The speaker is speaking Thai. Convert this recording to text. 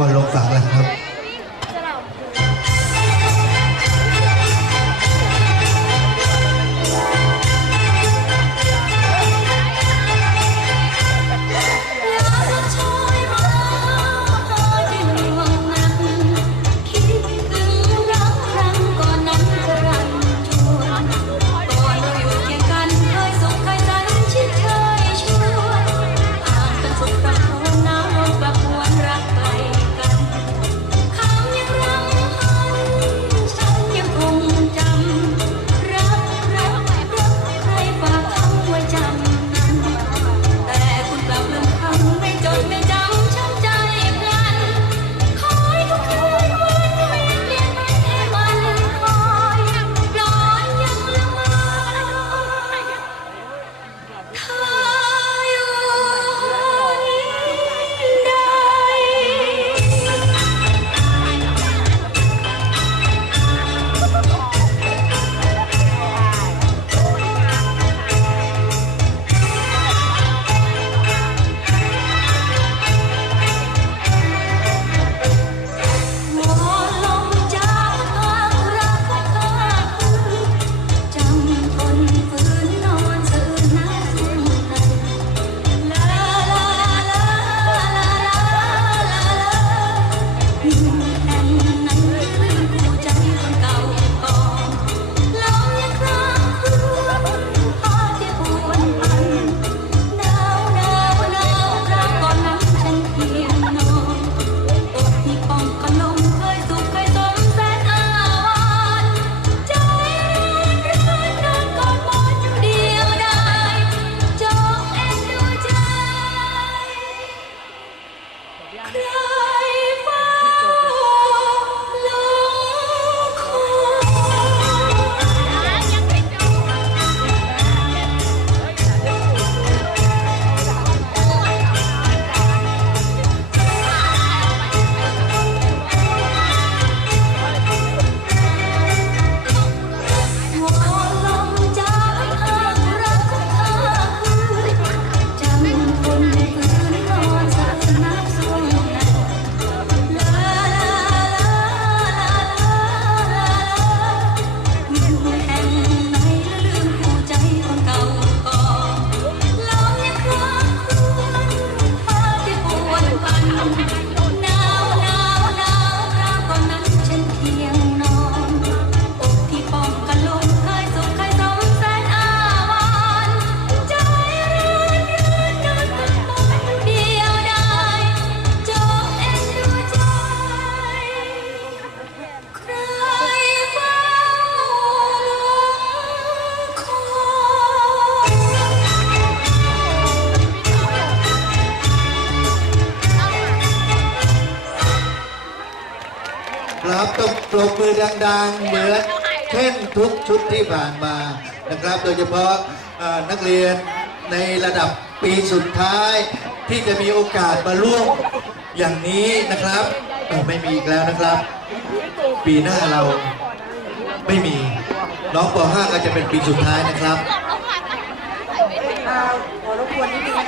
ว่าลงสักแล้วครับ Yeah. ครับต้องปรบมือดังๆ เหมือนเช่นทุกชุดที่ผ่านมานะครับ โดยเฉพาะนักเรียนในระดับปีสุดท้าย ที่จะมีโอกาสมาร่วมอย่างนี้นะครับไม่มีอีกแล้วนะครับ ปีหน้าเราไม่มีน้องป .5 ก็จะเป็นปีสุดท้ายนะครับขอรบกวนนิดนึงนะ